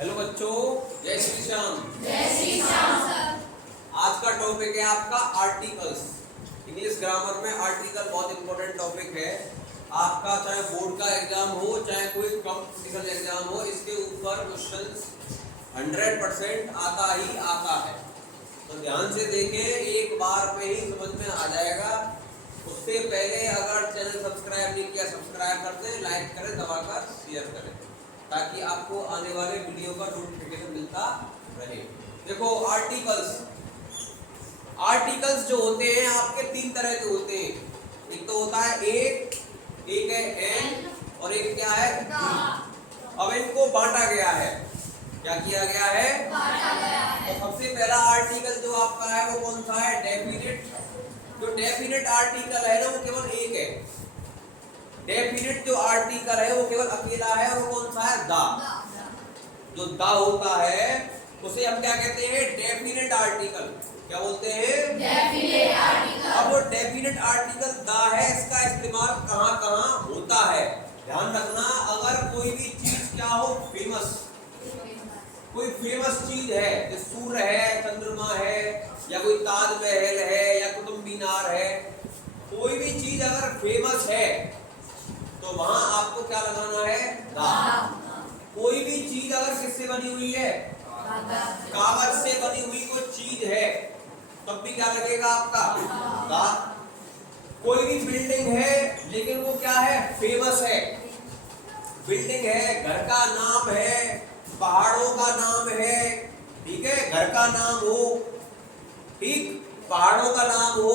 Hello बच्चों, जय श्री श्याम। जय श्री श्याम सर। आज का टॉपिक है आपका आर्टिकल्स। इंग्लिश ग्रामर में आर्टिकल बहुत इंपॉर्टेंट टॉपिक है। आपका चाहे बोर्ड का एग्जाम हो, चाहे कोई कॉम्पिटिशन एग्जाम हो, इसके ऊपर क्वेश्चंस 100% आता ही आता है। तो ध्यान से देखें, एक बार में ही समझ में आ जाएगा। उससे पहले अगर चैनल सब्सक्राइब नहीं किया, सब्सक्राइब कर दें, लाइक करें, दबाकर शेयर करें, ताकि आपको आने वाले वीडियो का नोटिफिकेशन मिलता रहे। देखो, आर्टिकल्स जो होते हैं आपके तीन तरह के होते हैं। एक तो होता है एक है एन, और एक क्या है दी। अब इनको बांटा गया है। क्या किया गया है? बांटा गया है। तो सबसे पहला आर्टिकल जो आपका है वो कौन सा है? डेफिनेट। जो डेफिनेट आर्टिकल है ना, वो केवल एक है। डेफिनेट जो आर्टिकल है वो केवल अकेला है, और वो कौन सा है? दा। जो दा होता है उसे हम क्या कहते हैं? Definite article. क्या बोलते हैं? Definite article. अब वो डेफिनेट आर्टिकल दा है, इसका इस्तेमाल कहाँ कहाँ होता है? ध्यान रखना, अगर कोई भी चीज क्या हो, फेमस, कोई फेमस चीज है, जैसे सूर्य है, चंद्रमा है, या कोई ताजमहल है, या कुतुब मीनार है, कोई भी चीज अगर फेमस है तो वहां आपको क्या लगाना है? दा। कोई भी चीज अगर किससे बनी हुई है? कागज से बनी हुई कोई चीज है, तब भी क्या लगेगा आपका? दा। कोई भी बिल्डिंग है लेकिन वो क्या है? फेमस है। बिल्डिंग है, घर का नाम है, पहाड़ों का नाम है, ठीक है, घर का नाम हो, ठीक, पहाड़ों का नाम हो,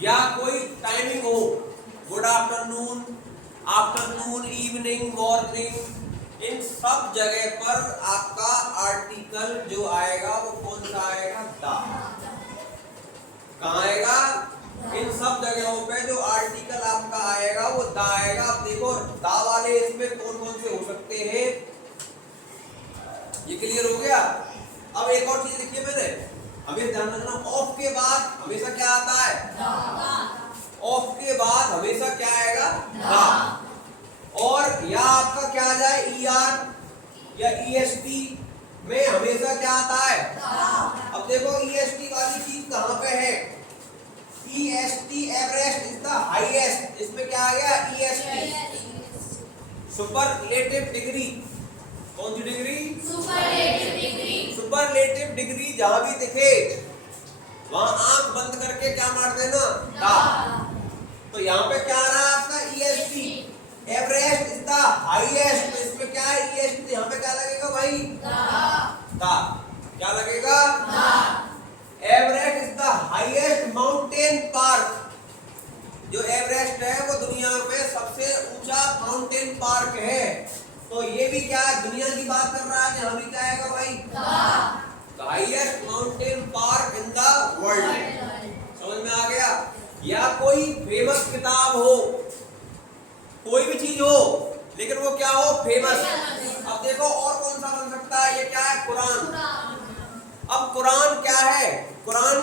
या कोई टाइमिंग हो, good afternoon, afternoon, evening, morning, इन सब जगह पर आपका आर्टिकल जो आएगा वो कौन सा आएगा? दा। कहाँ आएगा? इन सब जगहों पे जो आर्टिकल आपका आएगा वो दा आएगा। अब देखो, दा वाले इसमें कौन कौन से हो सकते हैं, ये क्लियर हो गया। अब एक और चीज लिखी है मैंने, हमें ध्यान रखना, ऑफ के बाद हमेशा क्या आता है? ऑफ के बाद हमेशा क्या आएगा? दा। और या आपका क्या आ जाए? ER या EST में हमेशा क्या आता है? अब देखो, EST वाली चीज कहाँ पे है? EST, Everest is the highest, इसमें क्या आ गया? EST। सुपरलेटिव डिग्री, कौन सी डिग्री? Superlative degree. सुपरलेटिव डिग्री जहां भी दिखे वहां आंख बंद करके क्या मार देना? दा। तो यहाँ पे क्या आ रहा है आपका? EST। Everest is the highest, इसमें क्या है? EST। यहाँ पे क्या लगेगा भाई? दा। क्या लगेगा? Everest is the highest mountain park. जो एवरेस्ट है वो दुनिया में सबसे ऊंचा माउंटेन पार्क है। तो ये भी क्या है? दुनिया की बात कर रहा है, यहाँ भी क्या आएगा भाई? Highest mountain park in the world. समझ में आ गया? या कोई फेमस किताब हो, कोई भी चीज हो लेकिन वो क्या हो? फेमस। अब देखो और कौन सा बन सकता है? ये क्या है? कुरान। अब कुरान क्या है? कुरान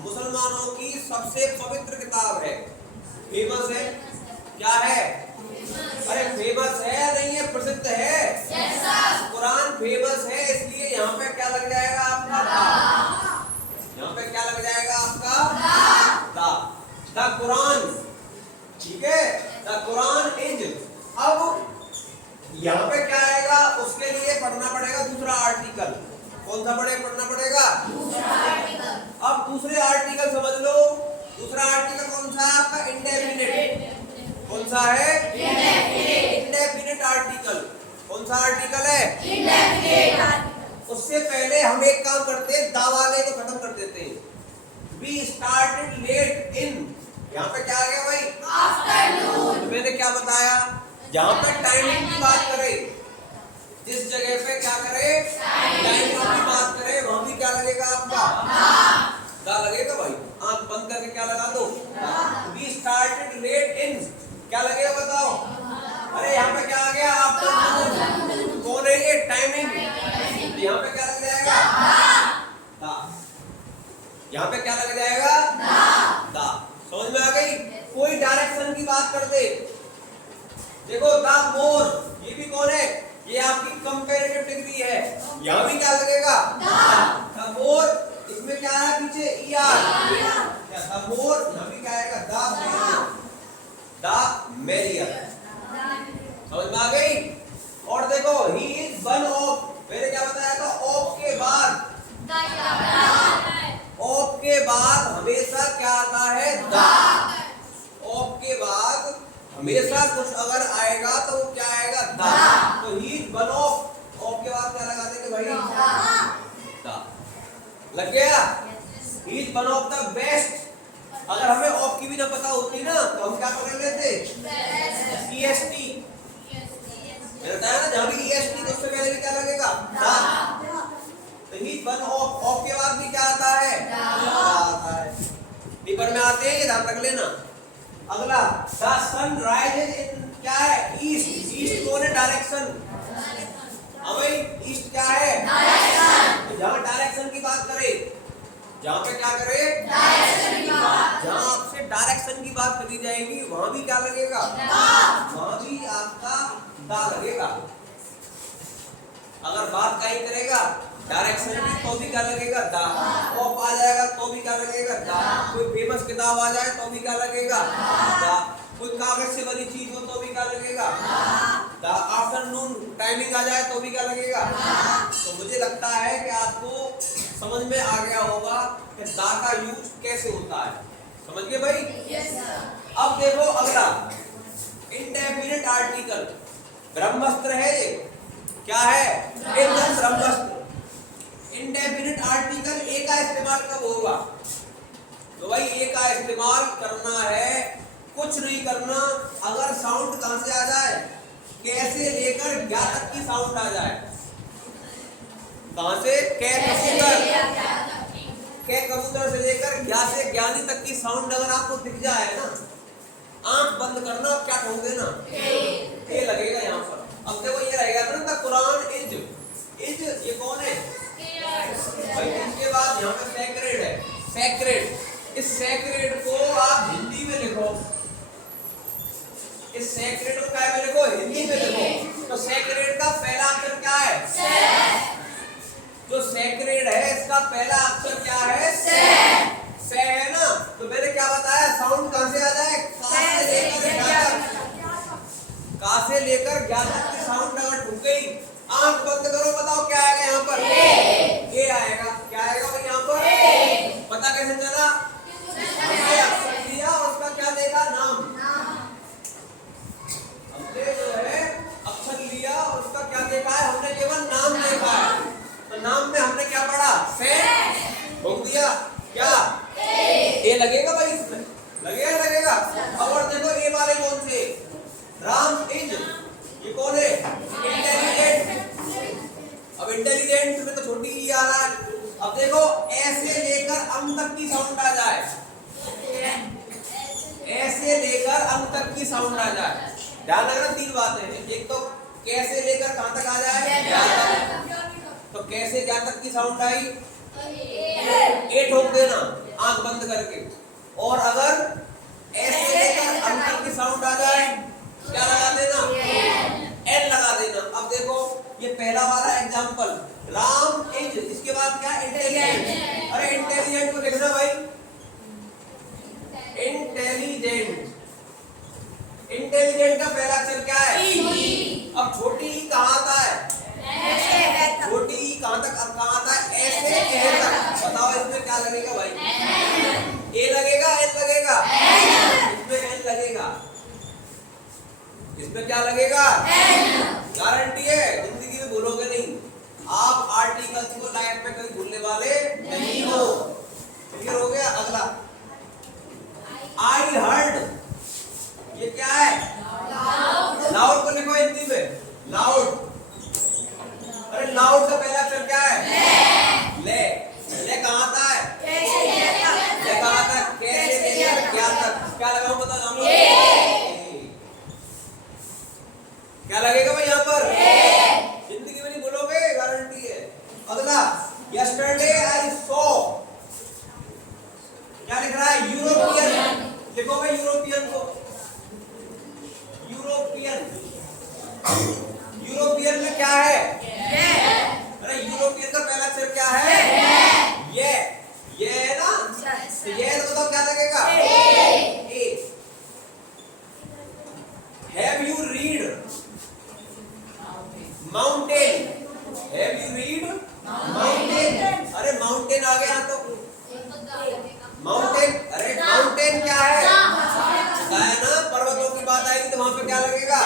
मुसलमानों की सबसे पवित्र किताब है। फेमस है? क्या है? अरे फेमस है या नहीं है? प्रसिद्ध है। कुरान फेमस है, इसलिए यहाँ पे क्या लग जाएगा आपका? दा। यहाँ पे क्या लग जाएगा आपका? दा। द कुरान, ठीक है, द कुरान इज। अब यहाँ पे क्या आएगा? उसके लिए पढ़ना पड़ेगा दूसरा आर्टिकल। कौन सा पढ़ना पड़ेगा? दूसरा आर्टिकल। अब दूसरे आर्टिकल समझ लो। दूसरा आर्टिकल कौन सा है आपका? इंडेफिनिट। कौन सा है? Indefinite article. कौन सा आर्टिकल है? इंडेफिनिट। उससे पहले हम एक काम करते हैं, दा वाले को खत्म कर देते हैं। वी स्टार्टेड लेट इन, यहाँ पे क्या आ गया भाई? आफ्टरनून। मैंने क्या बताया? जहाँ पे टाइमिंग की बात करें, जिस जगह पे क्या करें? टाइमिंग की बात करें, वहां भी क्या लगेगा आपका? दा लगेगा भाई। आंख बंद करके क्या लगा दो? वी स्टार्टेड लेट इन, क्या लगेगा बताओ? अरे यहाँ पे क्या आ गया? आफ्टरनून। कौन है ये? टाइमिंग। यहाँ पे क्या लग जाएगा? दा। यहाँ पे क्या लग जाएगा? दा। समझ में आ गई? कोई डायरेक्शन की बात कर दे, देखो द मोर, ये भी कौन है? ये आपकी कंपैरेटिव डिग्री है। यहाँ भी क्या लगेगा द मोर, इसमें क्या है पीछे ER, द मोर, यहाँ भी क्या आएगा द मैरियर। समझ में आ गई। और देखो ही इज वन ऑफ, मैंने क्या बताया था, ऑफ के बाद हमेशा क्या आता है द। ऑफ के बाद हमेशा कुछ अगर आएगा तो वो क्या आएगा द। तो ही इज वन ऑफ के बाद क्या लगा देंगे भाई द। लग गया। He is one of the best. अगर हमें ऑफ की भी ना पता होती ना तो हम क्या पकड़ लेते EST। मैंने बताया ना जहाँ भी EST तो उससे पहले भी क्या लगेगा द। तो ही इज वन ऑफ के बाद भी क्या आता है द आता है। पेपर में आते हैं, ये ध्यान रख लेना। अगला द सन राइजेज इन क्या है ईस्ट। ईस्ट कौन है डायरेक्शन, हाँ भाई ईस्ट क्या है डायरेक्शन। तो जहाँ डायरेक्शन की बात करें, जहाँ पे क्या करें डायरेक्शन की बात, जहाँ आपसे डायरेक्शन की बात करी जाएगी वहां भी क्या लगेगा वहां भी आपका दा लगेगा। अगर बात कहीं करेगा डायरेक्शन की तो भी क्या लगेगा दा। ऑफ आ जाएगा तो भी क्या लगेगा दा। कोई फेमस किताब आ जाए तो भी क्या लगेगा दा। कोई कागज से बनी चीज हो तो भी क्या लगेगा दा। आफ्टरनून टाइमिंग आ जाए तो भी क्या लगेगा। तो मुझे लगता है कि आपको समझ में आ गया होगा कि दा का यूज कैसे होता है। समझ गए भाई। अब देखो अगला इंडेफिनिट आर्टिकल, ब्रह्मास्त्र है ये, क्या है एकदम ब्रह्मास्त्र। इंडेफिनिट आर्टिकल ए का इस्तेमाल कब होगा, तो भाई ए का इस्तेमाल करना है, कुछ नहीं करना। अगर साउंड कहां से आ जाए, कैसे लेकर क्या तक की साउंड आ जाए। कहां से, कै कबूतर से लेकर ज्ञा से ज्ञानी तक की साउंड अगर आपको दिख जाए ना, आंख बंद करना, क्या ठोक देना ए लगेगा यहाँ पर। अब देखो ये रहेगा ना द कुरान इज ये कौन है भाई। इसके बाद यहाँ पे सैक्रेड है, सैक्रेड। इस सैक्रेड को आप हिंदी में लिखो, इस सैक्रेड को क्या में लिखो हिंदी में लिखो। तो सैक्रेड का पहला अक्षर क्या है जो सैक्रेड है इसका पहला अक्षर क्या है से है ना। तो मैंने क्या बताया, साउंड कहां से आ जाए, का से लेकर ज्ञा तक की साउंड अगर ठुक गई, आंख बंद करो, बताओ क्या आएगा यहाँ पर ए आएगा। क्या आएगा भाई यहाँ पर पता कैसे चला, अक्षर लिया और उसका क्या देखा नाम। हमने जो है अक्षर लिया और उसका क्या देखा है, हमने केवल नाम देखा है। तो नाम में हमने क्या पढ़ा से बोल दिया क्या ए लगेगा भाई, इसमें लगेगा। और देखो ए वाले कौन से, राम इज, ये कौन है इंटेलिजेंट। अब इंटेलिजेंट में तो छोटी ही आ रहा है। अब देखो ऐसे लेकर अंत तक की साउंड आ जाए, ऐसे लेकर अंत तक की साउंड आ जाए। ध्यान रखना तीन बातें हैं, एक तो कैसे लेकर कहां तक आ जाए, तो कैसे क्या तक की साउंड आई ए ठोक देना आंख बंद करके। और अगर ऐसे लेकर अंत तक की साउंड आ जाए क्या लगा देना एल लगा देना। अब देखो ये पहला वाला एग्जांपल राम इज, इसके बाद क्या इंटेलिजेंट। अरे इंटेलिजेंट को लिखना भाई इंटेलिजेंट। इंटेलिजेंट का पहला अक्षर क्या है ई। अब छोटी ई कहाँ आता है, छोटी ई कहाँ आता है ऐसे तक। बताओ इसमें क्या लगेगा भाई, ए लगेगा एल लगेगा, इसमें एल लगेगा, इसमें क्या लगेगा गारंटी है, जिंदगी में भूलोगे नहीं आप। आर्टिकल्स को लाइफ में कभी भूलने वाले नहीं हो। क्लियर हो गया। अगला आई हर्ड, ये क्या है लाउड को लिखो हिंदी में लाउड। अरे लाउड का पहला अक्षर क्या है ले कहाँ आता है, ले कहाँ आता है कैसे लेकर क्या तक। क्या लगाऊं बता, क्या लगेगा mountain, have you read mountain? अरे माउंटेन आ गया तो माउंटेन, अरे माउंटेन क्या है? है ना, पर्वतों की बात आएगी तो वहां पे क्या लगेगा?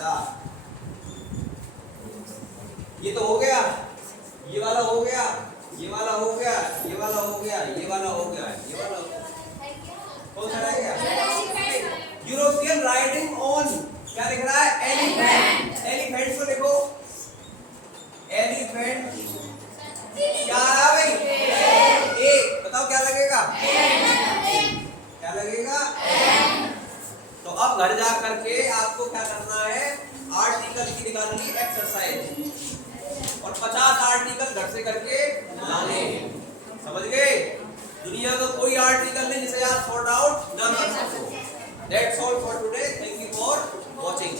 दा। ये तो हो गया, ये वाला हो गया, ये वाला हो गया, ये वाला हो गया, ये वाला हो गया, ये वाला हो गया। कौन सा रह गया? यूरोपियन राइडिंग ऑन, क्या लिख रहा है? एलिफेंट। एलिफेंट को देखो, एलिफेंट क्या आ रहा भाई? एक, बताओ क्या लगेगा? क्या लगेगा? तो अब घर जा करके आपको क्या करना है? आर्टिकल की निकालनी एक्सरसाइज और 50 आर्टिकल घर से करके लाने हैं। समझ गए? दुनिया का कोई आर्टिकल नहीं जिसे आप सॉर्ट आउट ना कर सको। That's all for today. Thank you for watching.